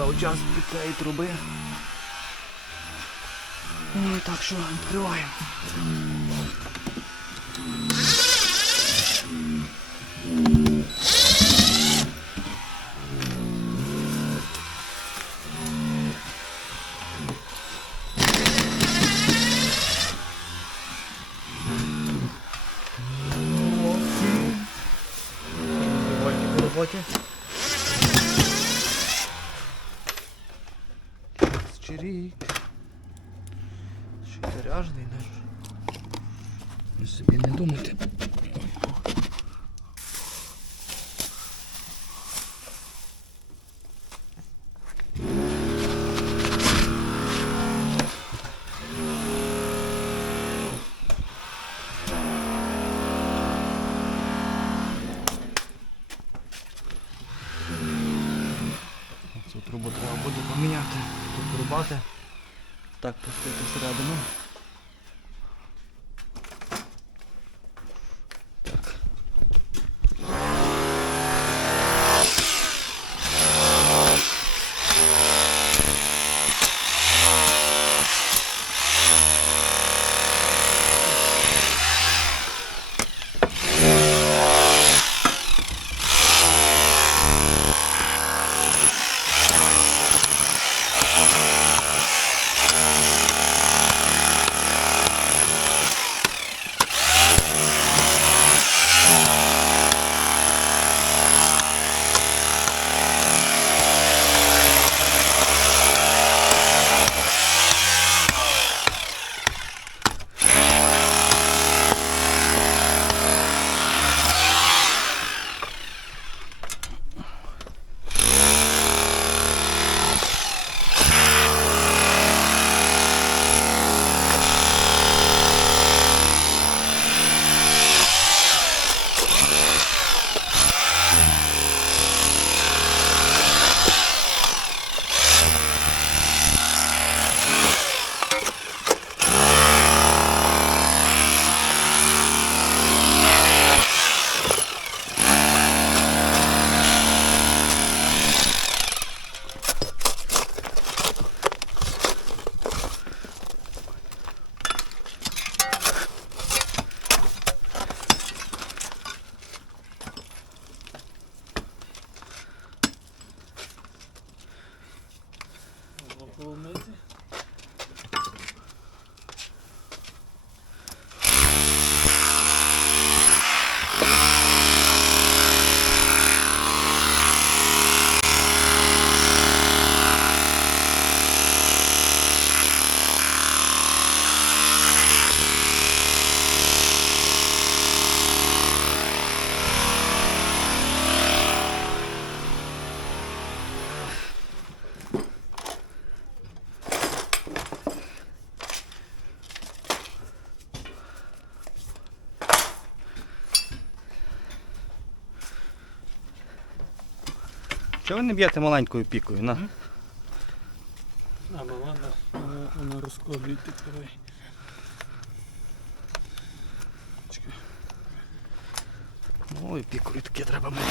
настав час від цієї труби. Так що відкриваємо. Чирік. Шестиряжний наш. Ви собі не думайте. Цю трубу треба буде поміняти, тут рубати, так пустити всередину. Так. Чого ви не б'єте маленькою пікою? На. Вона розкладується. Ой, пікою таке треба мати.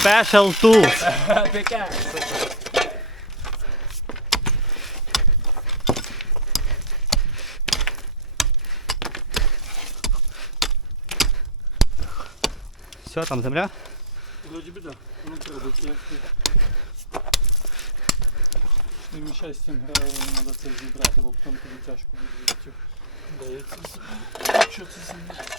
Special tools. Pickaxe. Все, там земля. Вроді би так. Ну треба це. Не мішай з цим гравом, треба це зібрати, бо потім тобі тяжко буде. Дається собі. Що це за ніч?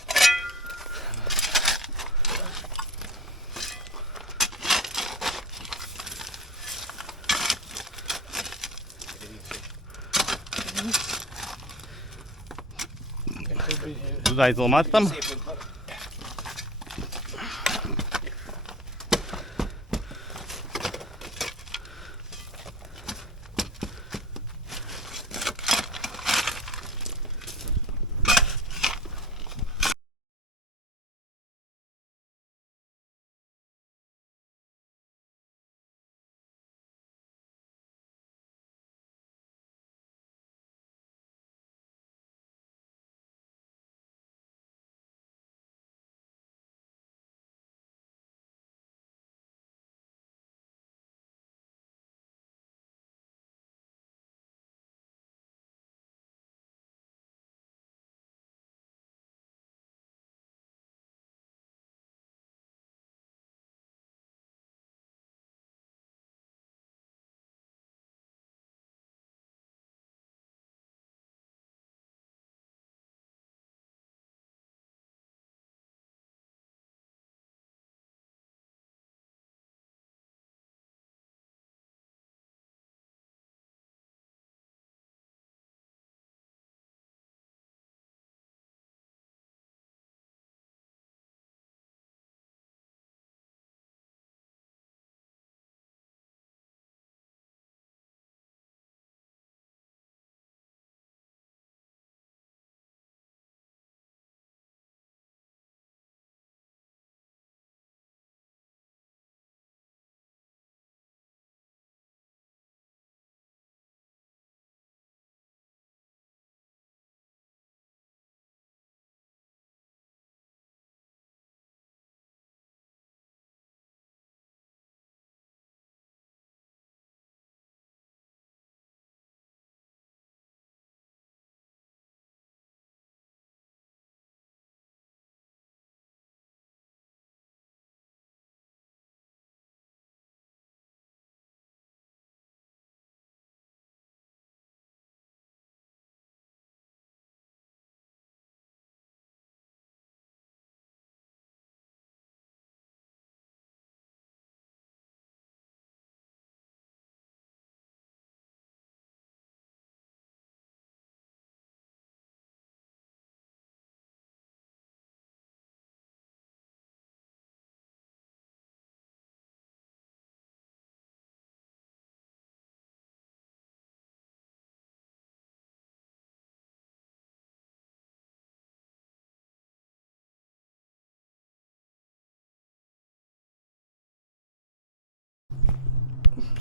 Дай зламати там.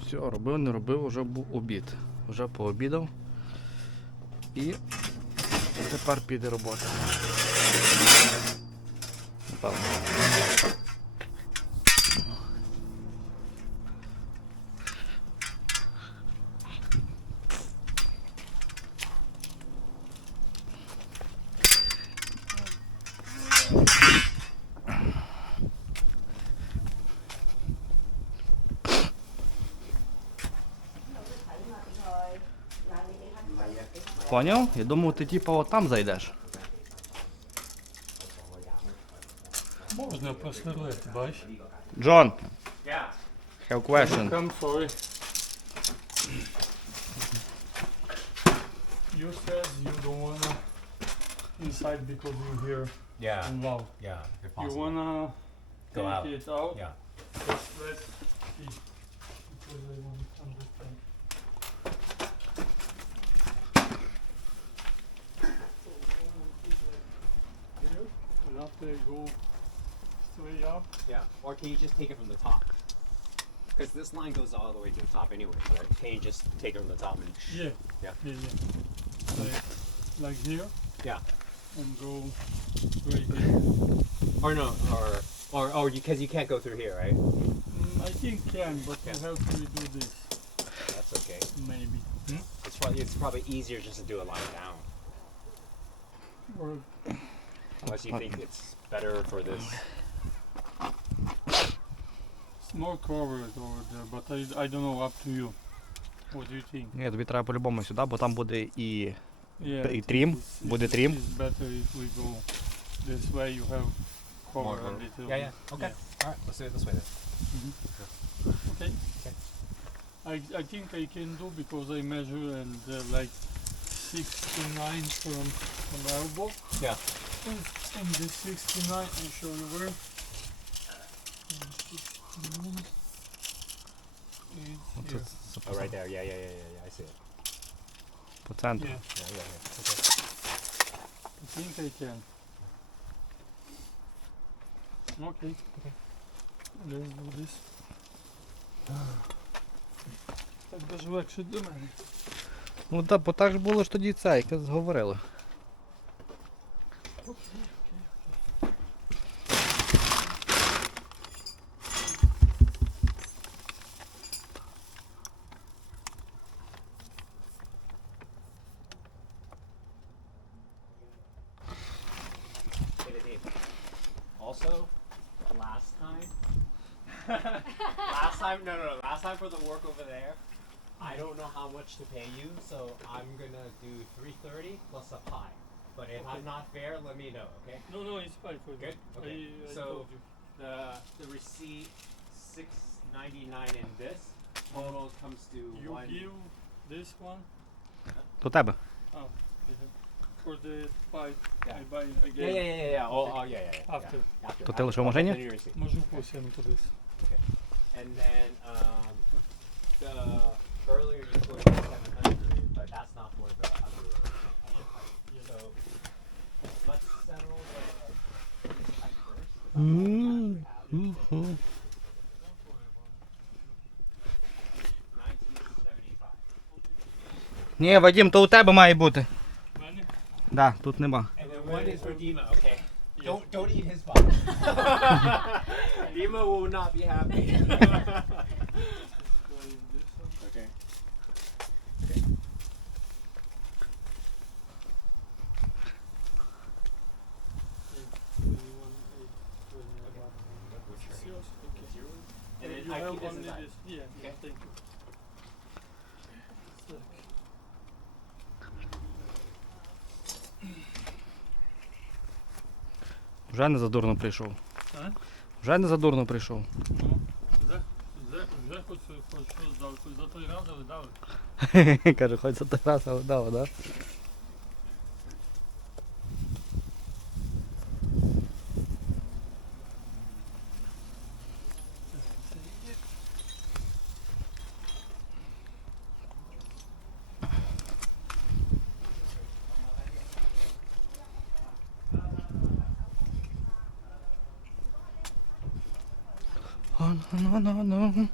Все, робив, не робив, вже був обід. Вже пообідав. І тепер піде робота. Напевно. Поняв? Я думав, ти типа от там зайдеш. Можна просверлити, бачиш? Джон, have question. I'm sorry. You said you don't wanna inside because you hear Yeah. loud. Yeah. If You possible. wanna Go take out. it out? Yeah. Let's see. Because I want to understand. Here, and after I go straight up. Yeah. Or can you just take it from the top? Because this line goes all the way to the top anyway, right? Can you just take it from the top and Yeah. Yeah. Yeah, yeah. Like here yeah. and go right here. Or no, or because you can't go through here, right? I think can, but Yeah. you have to redo this, That's okay. maybe. It's probably easier just to do it lying down. Or Unless you think it's better for this. it's more covered over there, but I don't know, up to you. What do you think? Ні, тобі треба по-любому сюди, бо там буде і Yeah, И I think trim? it's- Буде it's- trim? It's better if we go this way. You have cover a room. little. Yeah, bit. yeah. Okay. All right. Let's do it this way then. Okay. Okay. I think I can do because I measure and like 69 from elbow. Yeah. And this 69, I'll show you where. And 69 is here. Oh, right there. Yeah. I see it. по центру. Yeah, Yeah. Okay. I think I can. Okay. Let's do this. Так даже легше до мене. Ну так, бо так ж було ж тоді це, яке зговорили. Hey, Dave. Also, last time. Last time for the work over there, I don't know how much to pay you, so I'm gonna do 330 plus a pie. But if I'm not fair, let me know, okay? No, it's fine for Good? Okay. I So, told you. The receipt, 699 in this, total comes to You one. give this one До тебе. for the pipe. Yeah. I buy again. Yeah. Oh, yeah. After. After. То ти лише в I'll машині? send you your receipt. Можу посім туди. And then the earlier you quoted 700, but that's not for the other pipe. So let's settle the pipe first. 'Cause I don't have it. 1975. Ні, Вадим, то у тебе має бути. Мене? Да, тут нема. And then one is for Dima, okay? Yes. Don't eat his pie. Dima will not be happy. Okay. And then You I have keep this only inside. this. Yeah, Okay. thank you. Так. Вже не задурно прийшов. А? Вже не задурно прийшов. Ну, вже хоч що здав, хоч за той раз але дали. Каже, хоч за той раз, але дав, да? Ну.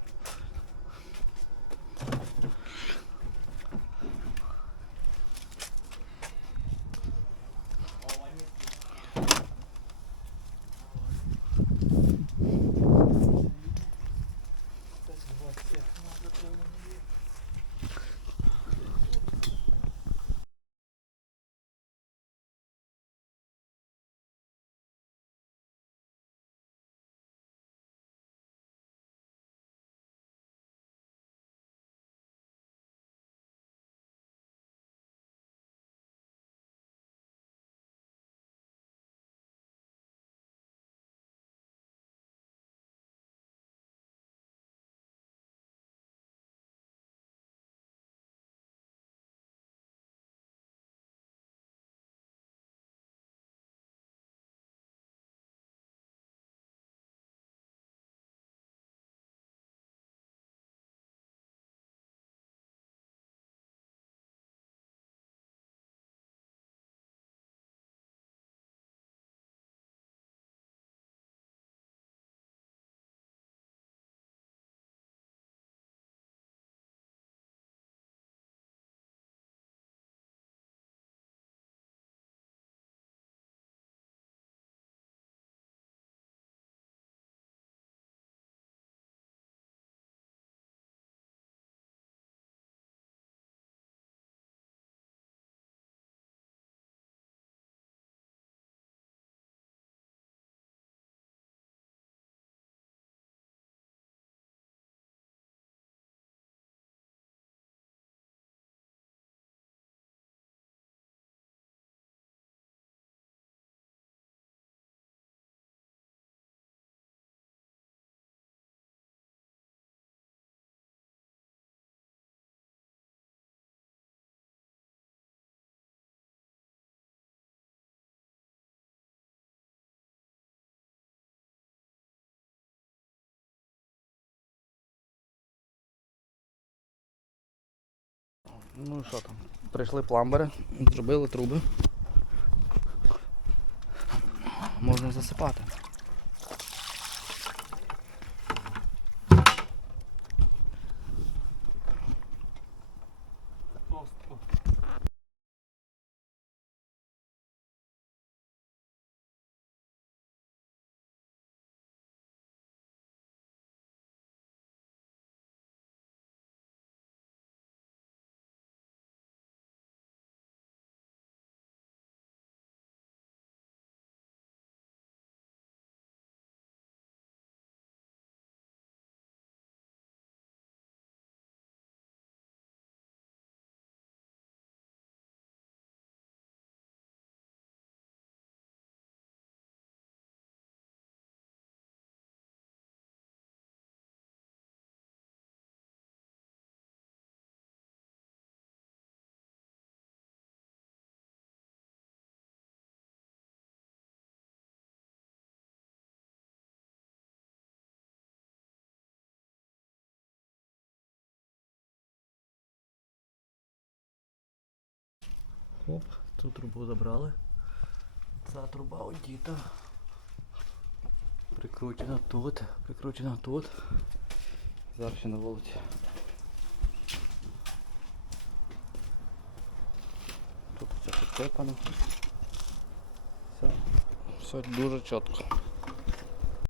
Ну і що там? Прийшли пламбери, зробили труби. Можна засипати. Просто. Оп, цю трубу забрали. Ця труба одіта. Прикручена тут. Зараз ще на вулиці. Тут все підтепано. Все дуже чітко.